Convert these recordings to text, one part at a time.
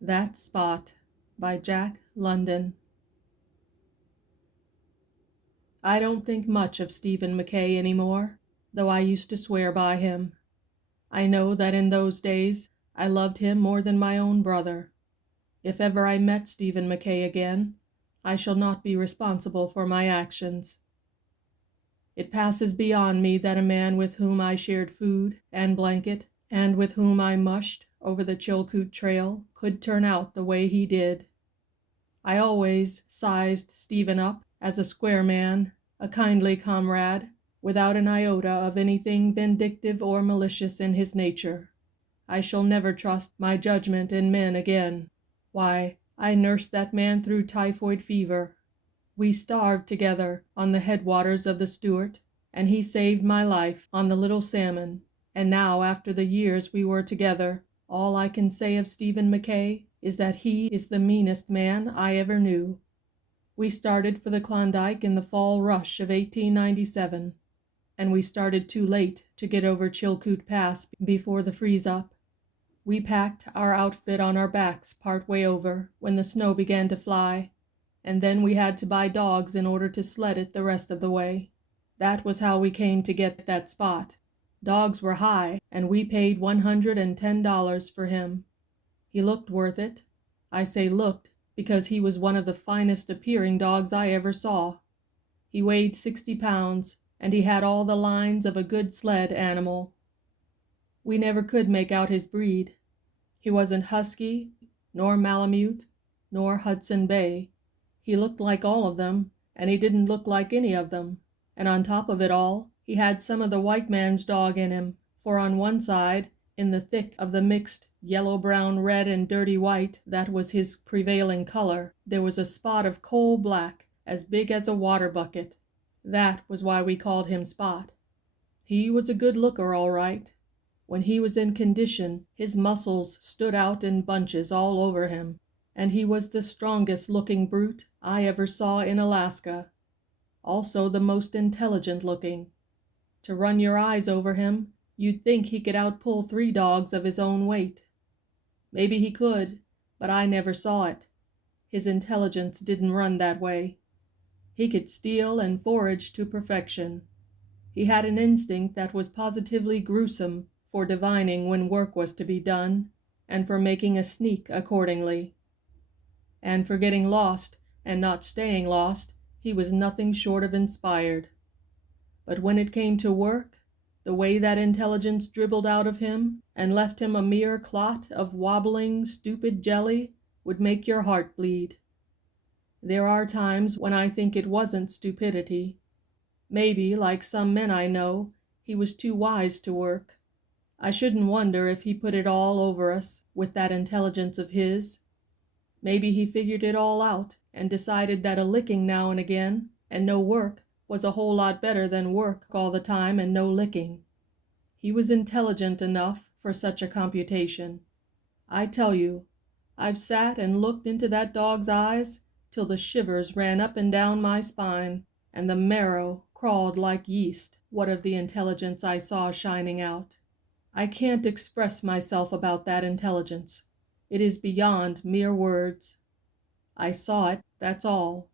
That Spot by Jack London. I don't think much of Stephen Mackaye anymore, though I used to swear by him. I know that in those days I loved him more than my own brother. If ever I met Stephen Mackaye again, I shall not be responsible for my actions. It passes beyond me that a man with whom I shared food and blanket, and with whom I mushed over the Chilkoot Trail, could turn out the way he did. I always sized Stephen up as a square man, a kindly comrade, without an iota of anything vindictive or malicious in his nature. I shall never trust my judgment in men again. Why, I nursed that man through typhoid fever. We starved together on the headwaters of the Stewart, and he saved my life on the Little Salmon. And now, after the years we were together, all I can say of Stephen Mackaye is that he is the meanest man I ever knew. We started for the Klondike in the fall rush of 1897, and we started too late to get over Chilkoot Pass before the freeze-up. We packed our outfit on our backs part way over when the snow began to fly, and then we had to buy dogs in order to sled it the rest of the way. That was how we came to get that Spot. Dogs were high, and we paid $110 for him. He looked worth it. I say looked because he was one of the finest appearing dogs I ever saw. He weighed 60 pounds, and he had all the lines of a good sled animal. We never could make out his breed. He wasn't husky, nor Malamute, nor Hudson Bay. He looked like all of them, and he didn't look like any of them. And on top of it all, he had some of the white man's dog in him, for on one side, in the thick of the mixed yellow, brown, red, and dirty white that was his prevailing color, there was a spot of coal black as big as a water bucket. That was why we called him Spot. He was a good looker, all right. When he was in condition, his muscles stood out in bunches all over him, and he was the strongest looking brute I ever saw in Alaska. Also the most intelligent looking. To run your eyes over him, you'd think he could outpull 3 dogs of his own weight. Maybe he could, but I never saw it. His intelligence didn't run that way. He could steal and forage to perfection. He had an instinct that was positively gruesome for divining when work was to be done, and for making a sneak accordingly. And for getting lost and not staying lost, he was nothing short of inspired. But when it came to work, the way that intelligence dribbled out of him and left him a mere clot of wobbling, stupid jelly would make your heart bleed. There are times when I think it wasn't stupidity. Maybe, like some men I know, he was too wise to work. I shouldn't wonder if he put it all over us with that intelligence of his. Maybe he figured it all out and decided that a licking now and again and no work was a whole lot better than work all the time and no licking. He was intelligent enough for such a computation. I tell you, I've sat and looked into that dog's eyes till the shivers ran up and down my spine, and the marrow crawled like yeast, what of the intelligence I saw shining out. I can't express myself about that intelligence. It is beyond mere words. I saw it, that's all.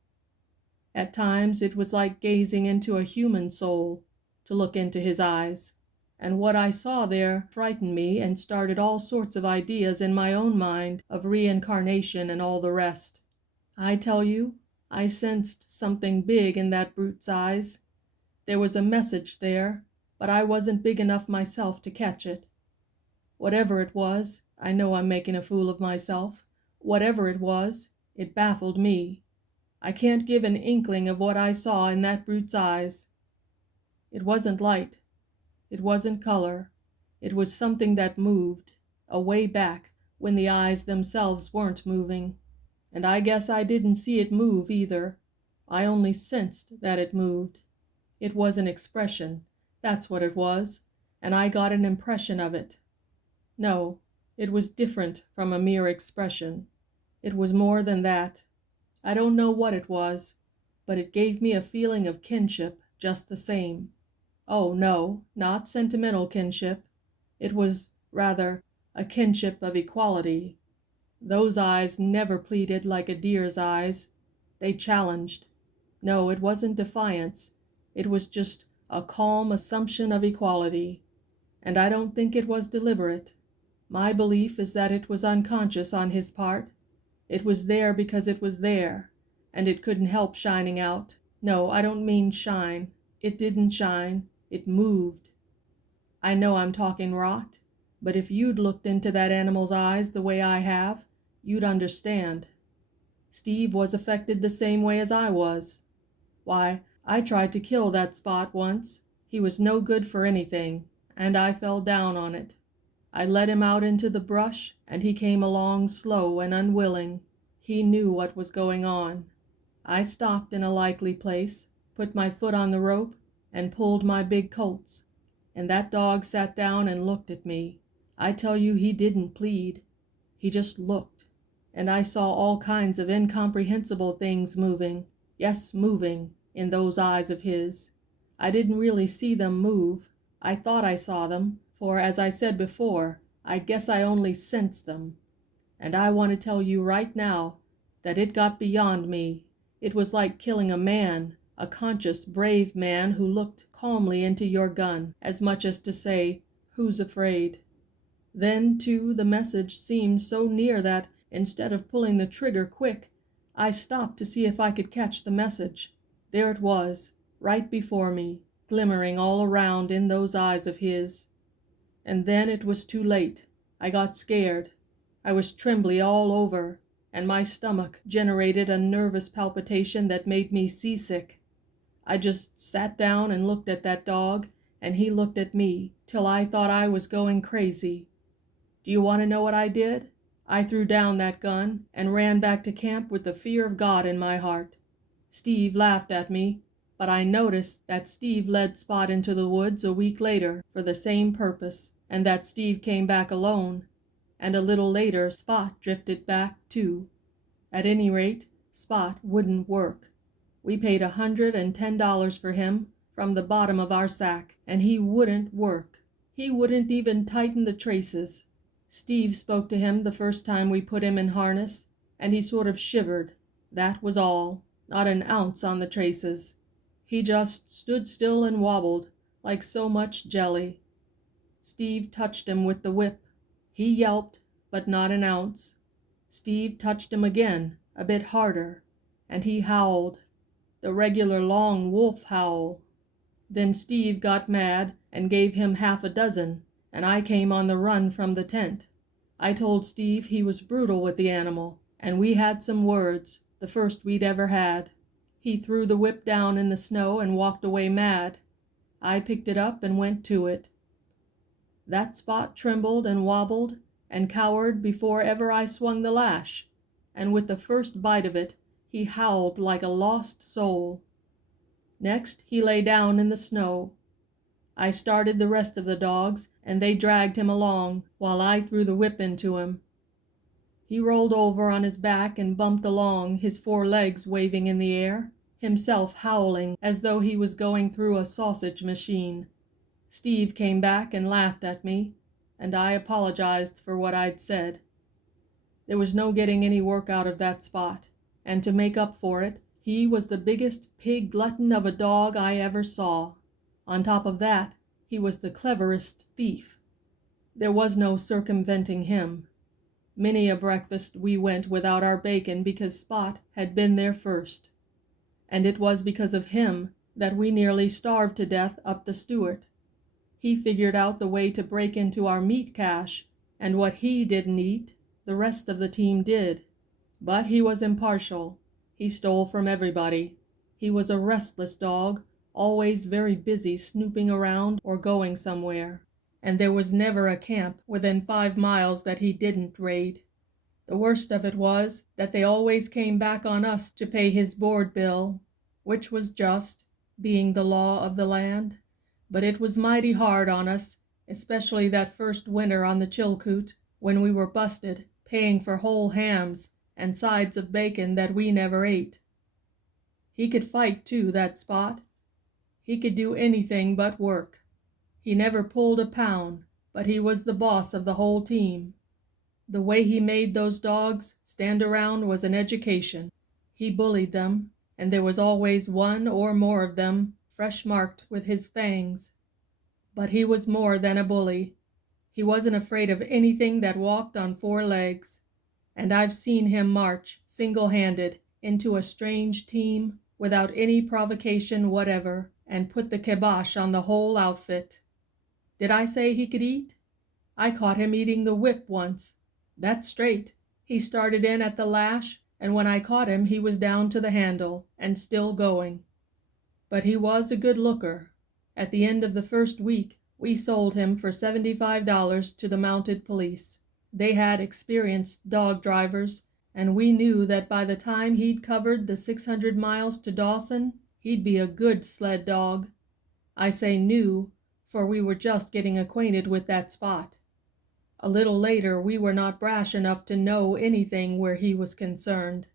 At times it was like gazing into a human soul, to look into his eyes, and what I saw there frightened me and started all sorts of ideas in my own mind of reincarnation and all the rest. I tell you, I sensed something big in that brute's eyes. There was a message there, but I wasn't big enough myself to catch it. Whatever it was, I know I'm making a fool of myself. Whatever it was, it baffled me. I can't give an inkling of what I saw in that brute's eyes. It wasn't light. It wasn't color. It was something that moved, away back when the eyes themselves weren't moving. And I guess I didn't see it move either. I only sensed that it moved. It was an expression, that's what it was, and I got an impression of it. No, it was different from a mere expression. It was more than that. I don't know what it was, but it gave me a feeling of kinship just the same. Oh, no, not sentimental kinship. It was, rather, a kinship of equality. Those eyes never pleaded like a deer's eyes. They challenged. No, it wasn't defiance. It was just a calm assumption of equality. And I don't think it was deliberate. My belief is that it was unconscious on his part. It was there because it was there, and it couldn't help shining out. No, I don't mean shine. It didn't shine. It moved. I know I'm talking rot, but if you'd looked into that animal's eyes the way I have, you'd understand. Steve was affected the same way as I was. Why, I tried to kill that Spot once. He was no good for anything, and I fell down on it. I led him out into the brush, and he came along slow and unwilling. He knew what was going on. I stopped in a likely place, put my foot on the rope, and pulled my big Colts. And that dog sat down and looked at me. I tell you, he didn't plead. He just looked. And I saw all kinds of incomprehensible things moving. Yes, moving, in those eyes of his. I didn't really see them move. I thought I saw them, for, as I said before, I guess I only sensed them. And I want to tell you right now that it got beyond me. It was like killing a man, a conscious, brave man who looked calmly into your gun, as much as to say, "Who's afraid?" Then, too, the message seemed so near that, instead of pulling the trigger quick, I stopped to see if I could catch the message. There it was, right before me, glimmering all around in those eyes of his. And then it was too late. I got scared. I was trembly all over, and my stomach generated a nervous palpitation that made me seasick. I just sat down and looked at that dog, and he looked at me, till I thought I was going crazy. Do you want to know what I did? I threw down that gun and ran back to camp with the fear of God in my heart. Steve laughed at me, but I noticed that Steve led Spot into the woods a week later for the same purpose, and that Steve came back alone, and a little later Spot drifted back too. At any rate, Spot wouldn't work. We paid $110 for him from the bottom of our sack, and he wouldn't work. He wouldn't even tighten the traces. Steve spoke to him the first time we put him in harness, and he sort of shivered. That was all. Not an ounce on the traces. He just stood still and wobbled, like so much jelly. Steve touched him with the whip. He yelped, but not an ounce. Steve touched him again, a bit harder, and he howled, the regular long wolf howl. Then Steve got mad and gave him half a dozen, and I came on the run from the tent. I told Steve he was brutal with the animal, and we had some words, the first we'd ever had. He threw the whip down in the snow and walked away mad. I picked it up and went to it. That Spot trembled and wobbled and cowered before ever I swung the lash, and with the first bite of it, he howled like a lost soul. Next, he lay down in the snow. I started the rest of the dogs, and they dragged him along, while I threw the whip into him. He rolled over on his back and bumped along, his 4 legs waving in the air, himself howling as though he was going through a sausage machine. Steve came back and laughed at me, and I apologized for what I'd said. There was no getting any work out of that Spot, and to make up for it, he was the biggest pig glutton of a dog I ever saw. On top of that, he was the cleverest thief. There was no circumventing him. Many a breakfast we went without our bacon because Spot had been there first. And it was because of him that we nearly starved to death up the Stewart. He figured out the way to break into our meat cache, and what he didn't eat, the rest of the team did. But he was impartial. He stole from everybody. He was a restless dog, always very busy snooping around or going somewhere. And there was never a camp within 5 miles that he didn't raid. The worst of it was that they always came back on us to pay his board bill, which was just, being the law of the land. But it was mighty hard on us, especially that first winter on the Chilkoot, when we were busted, paying for whole hams and sides of bacon that we never ate. He could fight too, that Spot. He could do anything but work. He never pulled a pound, but he was the boss of the whole team. The way he made those dogs stand around was an education. He bullied them, and there was always one or more of them fresh marked with his fangs. But he was more than a bully. He wasn't afraid of anything that walked on four legs. And I've seen him march, single-handed, into a strange team, without any provocation whatever, and put the kibosh on the whole outfit. Did I say he could eat? I caught him eating the whip once. That's straight. He started in at the lash, and when I caught him he was down to the handle, and still going. But he was a good looker. At the end of the first week, we sold him for $75 to the mounted police. They had experienced dog drivers, and we knew that by the time he'd covered the 600 miles to Dawson, he'd be a good sled dog. I say knew, for we were just getting acquainted with that spot. A little later, we were not brash enough to know anything where he was concerned.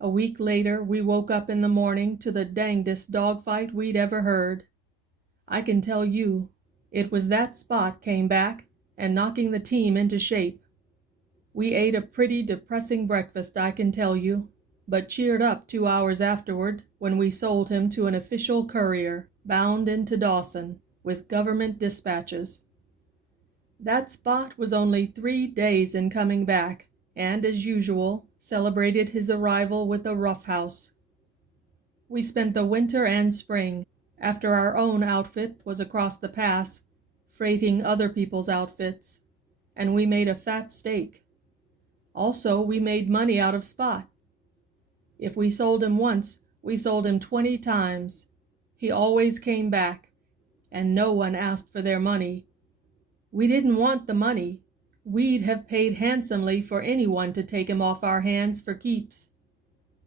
A week later, we woke up in the morning to the dangdest dogfight we'd ever heard. I can tell you, it was that spot came back and knocking the team into shape. We ate a pretty depressing breakfast, I can tell you, but cheered up 2 hours afterward when we sold him to an official courier bound into Dawson with government dispatches. That spot was only 3 days in coming back, and as usual, celebrated his arrival with a roughhouse. We spent the winter and spring, after our own outfit was across the pass, freighting other people's outfits, and we made a fat stake. Also, we made money out of Spot. If we sold him once, we sold him 20 times. He always came back, and no one asked for their money. We didn't want the money. We'd have paid handsomely for anyone to take him off our hands for keeps.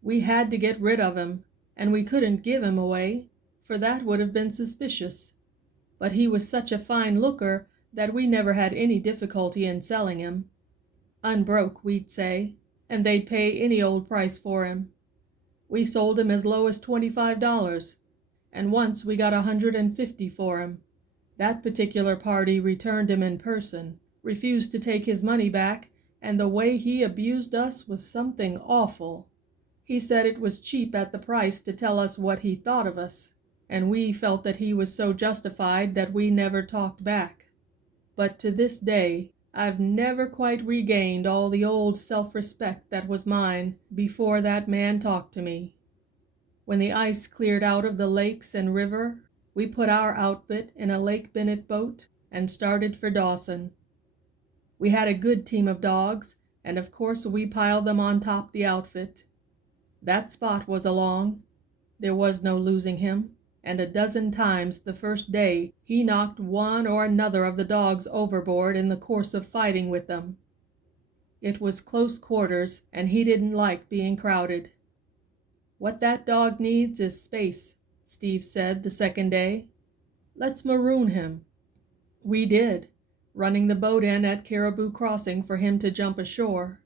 We had to get rid of him, and we couldn't give him away, for that would have been suspicious. But he was such a fine looker that we never had any difficulty in selling him. Unbroke, we'd say, and they'd pay any old price for him. We sold him as low as $25, and once we got $150 for him. That particular party returned him in person, refused to take his money back, and the way he abused us was something awful. He said it was cheap at the price to tell us what he thought of us, and we felt that he was so justified that we never talked back. But to this day, I've never quite regained all the old self-respect that was mine before that man talked to me. When the ice cleared out of the lakes and river, we put our outfit in a Lake Bennett boat and started for Dawson. We had a good team of dogs, and of course we piled them on top the outfit. That Spot was along. There was no losing him, and a dozen times the first day he knocked one or another of the dogs overboard in the course of fighting with them. It was close quarters, and he didn't like being crowded. "What that dog needs is space," Steve said the second day. "Let's maroon him." We did, running the boat in at Caribou Crossing for him to jump ashore.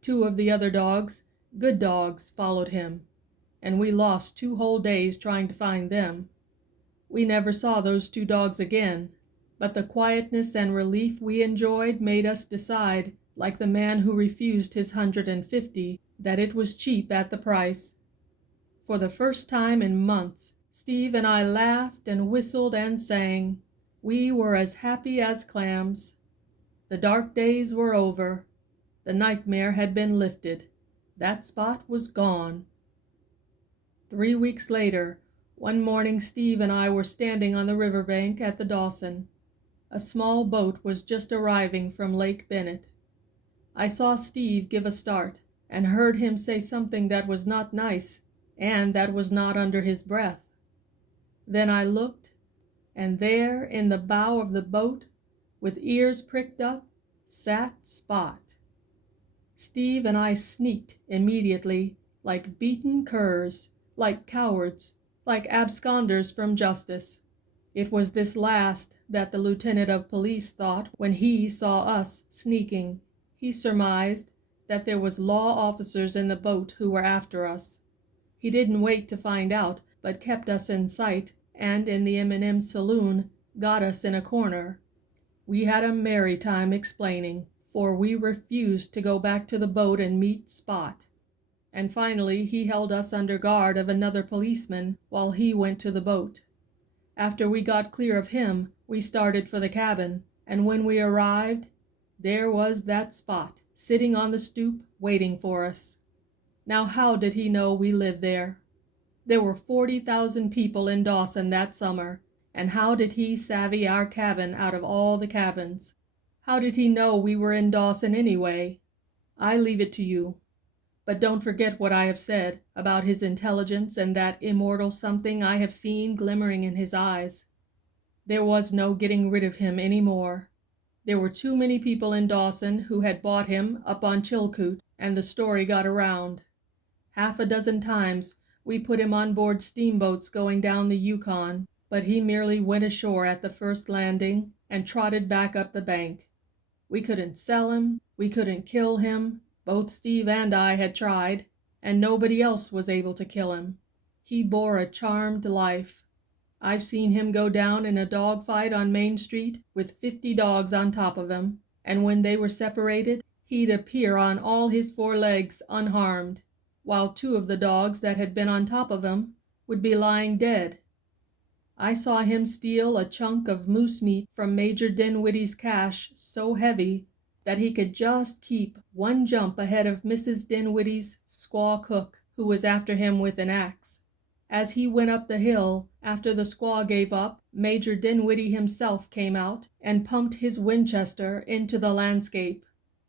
2 of the other dogs, good dogs, followed him, and we lost 2 whole days trying to find them. We never saw those 2 dogs again, but the quietness and relief we enjoyed made us decide, like the man who refused his $150, that it was cheap at the price. For the first time in months, Steve and I laughed and whistled and sang. We were as happy as clams. The dark days were over. The nightmare had been lifted. That Spot was gone. 3 weeks later, one morning Steve and I were standing on the riverbank at the Dawson. A small boat was just arriving from Lake Bennett. I saw Steve give a start and heard him say something that was not nice and that was not under his breath. Then I looked, and there in the bow of the boat, with ears pricked up, sat Spot. Steve and I sneaked immediately, like beaten curs, like cowards, like absconders from justice. It was this last that the lieutenant of police thought when he saw us sneaking. He surmised that there was law officers in the boat who were after us. He didn't wait to find out, but kept us in sight, and in the M&M saloon got us in a corner. We had a merry time explaining. for we refused to go back to the boat and meet Spot. And finally he held us under guard of another policeman while he went to the boat. After we got clear of him, we started for the cabin, and when we arrived, there was that Spot, sitting on the stoop, waiting for us. Now how did he know we lived there? There were 40,000 people in Dawson that summer, and how did he savvy our cabin out of all the cabins? How did he know we were in Dawson anyway? I leave it to you. But don't forget what I have said about his intelligence and that immortal something I have seen glimmering in his eyes. There was no getting rid of him any more. There were too many people in Dawson who had bought him up on Chilkoot, and the story got around. Half a dozen times we put him on board steamboats going down the Yukon, but he merely went ashore at the first landing and trotted back up the bank. We couldn't sell him, we couldn't kill him. Both Steve and I had tried, and nobody else was able to kill him. He bore a charmed life. I've seen him go down in a dog fight on Main Street with 50 dogs on top of him, and when they were separated, he'd appear on all his 4 legs unharmed, while 2 of the dogs that had been on top of him would be lying dead. I saw him steal a chunk of moose meat from Major Dinwiddie's cache so heavy that he could just keep 1 jump ahead of Mrs. Dinwiddie's squaw cook, who was after him with an axe. As he went up the hill, after the squaw gave up, Major Dinwiddie himself came out and pumped his Winchester into the landscape.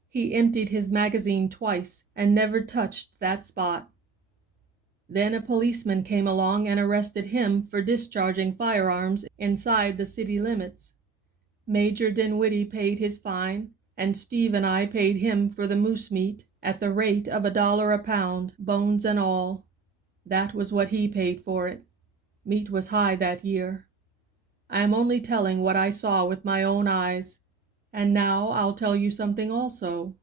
He emptied his magazine twice and never touched that Spot. Then a policeman came along and arrested him for discharging firearms inside the city limits. Major Dinwiddie paid his fine, and Steve and I paid him for the moose meat at the rate of $1 a pound, bones and all. That was what he paid for it. Meat was high that year. I am only telling what I saw with my own eyes, and now I'll tell you something also.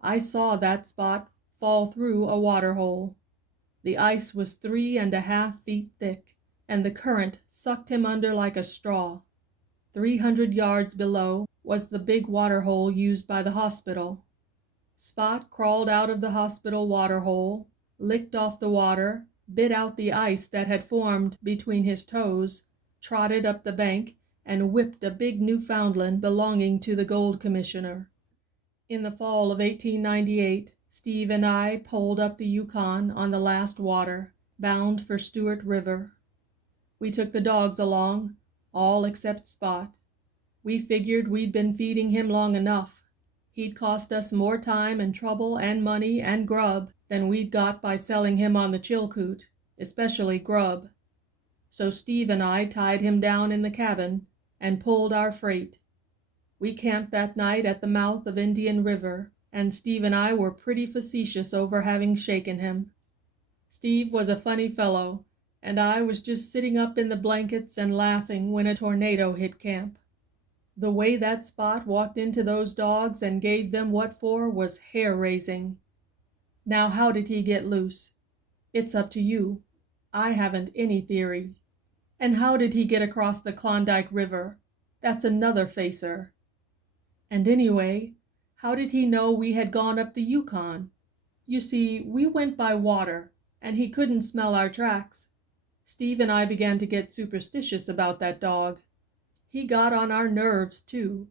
I saw that Spot fall through a water hole. The ice was 3½ feet thick, and the current sucked him under like a straw. 300 yards below was the big water hole used by the hospital. Spot crawled out of the hospital water hole, licked off the water, bit out the ice that had formed between his toes, trotted up the bank, and whipped a big Newfoundland belonging to the gold commissioner. In the fall of 1898, Steve and I poled up the Yukon on the last water, bound for Stewart River. We took the dogs along, all except Spot. We figured we'd been feeding him long enough. He'd cost us more time and trouble and money and grub than we'd got by selling him on the Chilkoot, especially grub. So Steve and I tied him down in the cabin and pulled our freight. We camped that night at the mouth of Indian River, and Steve and I were pretty facetious over having shaken him. Steve was a funny fellow, and I was just sitting up in the blankets and laughing when a tornado hit camp. The way that Spot walked into those dogs and gave them what for was hair-raising. Now how did he get loose? It's up to you. I haven't any theory. And how did he get across the Klondike River? That's another facer. And anyway, how did he know we had gone up the Yukon? You see, we went by water, and he couldn't smell our tracks. Steve and I began to get superstitious about that dog. He got on our nerves, too,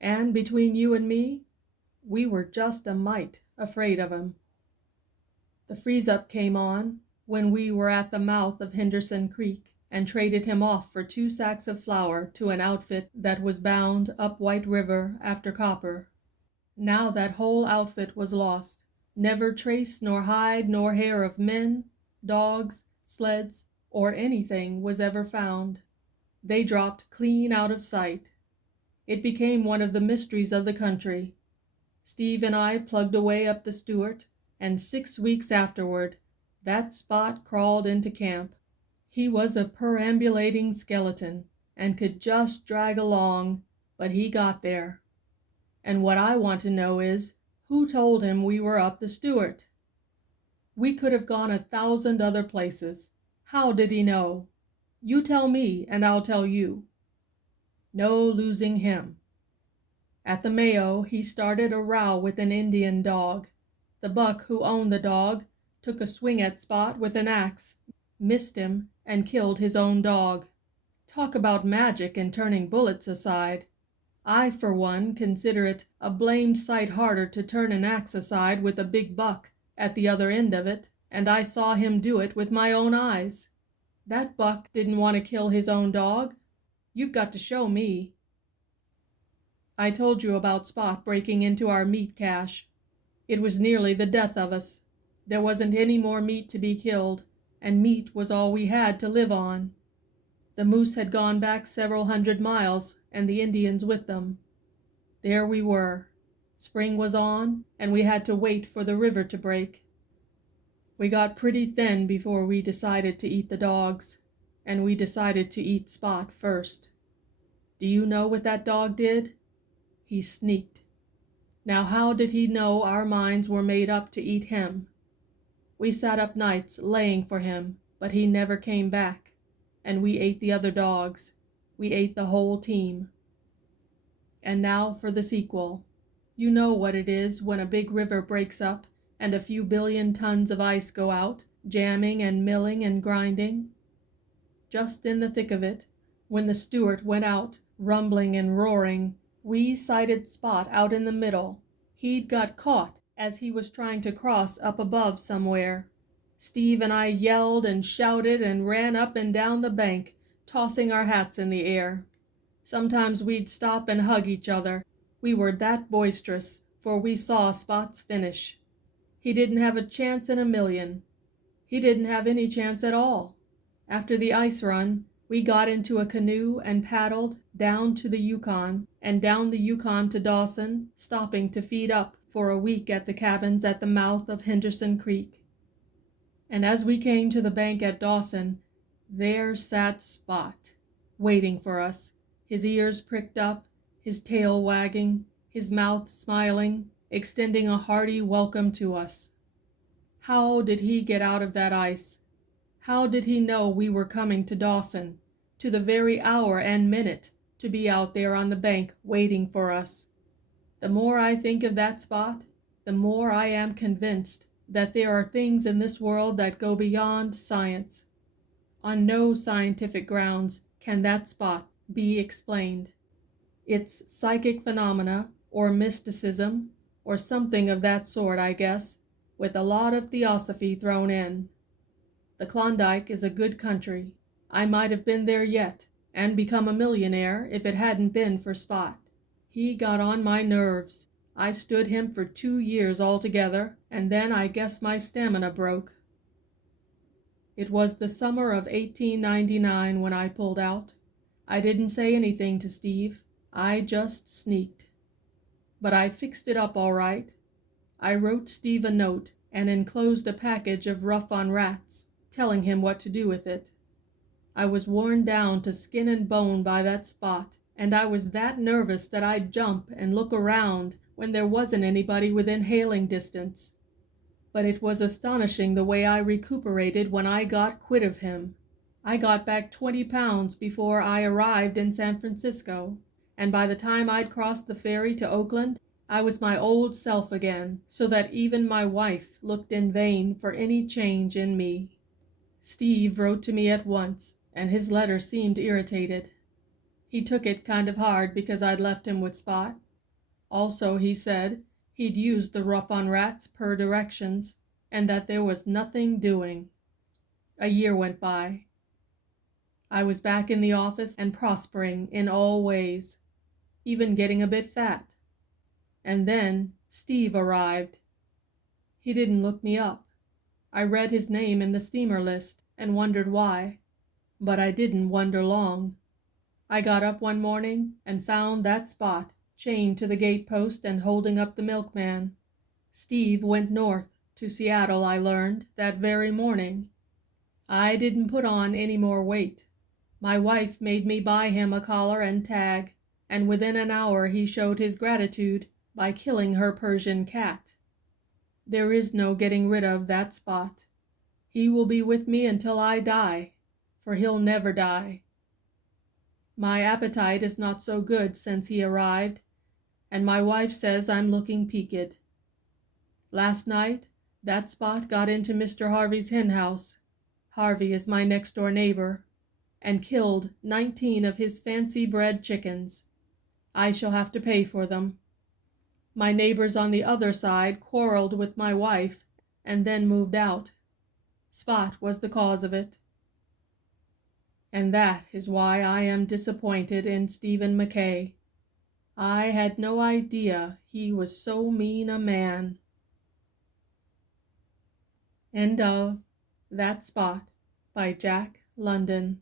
and between you and me, we were just a mite afraid of him. The freeze-up came on when we were at the mouth of Henderson Creek and traded him off for 2 sacks of flour to an outfit that was bound up White River after copper. Now that whole outfit was lost. Never trace nor hide nor hair of men, dogs, sleds, or anything was ever found. They dropped clean out of sight. It became one of the mysteries of the country. Steve and I plugged away up the Stewart, and 6 weeks afterward, that Spot crawled into camp. He was a perambulating skeleton, and could just drag along, but he got there. And what I want to know is, who told him we were up the Stewart? We could have gone 1,000 other places. How did he know? You tell me, and I'll tell you. No losing him. At the Mayo, he started a row with an Indian dog. The buck who owned the dog took a swing at Spot with an axe, missed him, and killed his own dog. Talk about magic and turning bullets aside. I, for one, consider it a blamed sight harder to turn an axe aside with a big buck at the other end of it, and I saw him do it with my own eyes. That buck didn't want to kill his own dog. You've got to show me. I told you about Spot breaking into our meat cache. It was nearly the death of us. There wasn't any more meat to be killed, and meat was all we had to live on. The moose had gone back several hundred miles, and the Indians with them. There we were. Spring was on, and we had to wait for the river to break. We got pretty thin before we decided to eat the dogs, and we decided to eat Spot first. Do you know what that dog did? He sneaked. Now how did he know our minds were made up to eat him? We sat up nights laying for him, but he never came back, and we ate the other dogs. We ate the whole team. And now for the sequel. You know what it is when a big river breaks up and a few billion tons of ice go out, jamming and milling and grinding. Just in the thick of it, when the Stewart went out, rumbling and roaring, we sighted Spot out in the middle. He'd got caught as he was trying to cross up above somewhere. Steve and I yelled and shouted and ran up and down the bank, tossing our hats in the air. Sometimes we'd stop and hug each other. We were that boisterous, for we saw Spot's finish. He didn't have a chance in a million. He didn't have any chance at all. After the ice run, we got into a canoe and paddled down to the Yukon, and down the Yukon to Dawson, stopping to feed up for a week at the cabins at the mouth of Henderson Creek. And as we came to the bank at Dawson, there sat Spot, waiting for us, his ears pricked up, his tail wagging, his mouth smiling, extending a hearty welcome to us. How did he get out of that ice? How did he know we were coming to Dawson, to the very hour and minute, to be out there on the bank waiting for us? The more I think of that Spot, the more I am convinced that there are things in this world that go beyond science. On no scientific grounds can that Spot be explained. It's psychic phenomena, or mysticism, or something of that sort, I guess, with a lot of theosophy thrown in. The Klondike is a good country. I might have been there yet, and become a millionaire if it hadn't been for Spot. He got on my nerves. I stood him for 2 years altogether, and then I guess my stamina broke. It was the summer of 1899 when I pulled out. I didn't say anything to Steve. I just sneaked. But I fixed it up all right. I wrote Steve a note and enclosed a package of Rough on Rats, telling him what to do with it. I was worn down to skin and bone by that Spot, and I was that nervous that I'd jump and look around when there wasn't anybody within hailing distance. But it was astonishing the way I recuperated when I got quit of him. I got back 20 pounds before I arrived in San Francisco, and by the time I'd crossed the ferry to Oakland, I was my old self again, so that even my wife looked in vain for any change in me. Steve wrote to me at once, and his letter seemed irritated. He took it kind of hard because I'd left him with Spot. Also, he said, he'd used the Rough on Rats per directions, and that there was nothing doing. A year went by. I was back in the office and prospering in all ways, even getting a bit fat. And then Steve arrived. He didn't look me up. I read his name in the steamer list and wondered why, but I didn't wonder long. I got up one morning and found that Spot chained to the gate post and holding up the milkman. Steve went north to Seattle, I learned, that very morning. I didn't put on any more weight. My wife made me buy him a collar and tag, and within an hour he showed his gratitude by killing her Persian cat. There is no getting rid of that Spot. He will be with me until I die, for he'll never die. My appetite is not so good since he arrived, and my wife says I'm looking peaked. Last night, that Spot got into Mr. Harvey's hen house. Harvey is my next-door neighbor, and killed 19 of his fancy-bred chickens. I shall have to pay for them. My neighbors on the other side quarreled with my wife and then moved out. Spot was the cause of it. And that is why I am disappointed in Stephen Mackay. I had no idea he was so mean a man. End of That Spot by Jack London.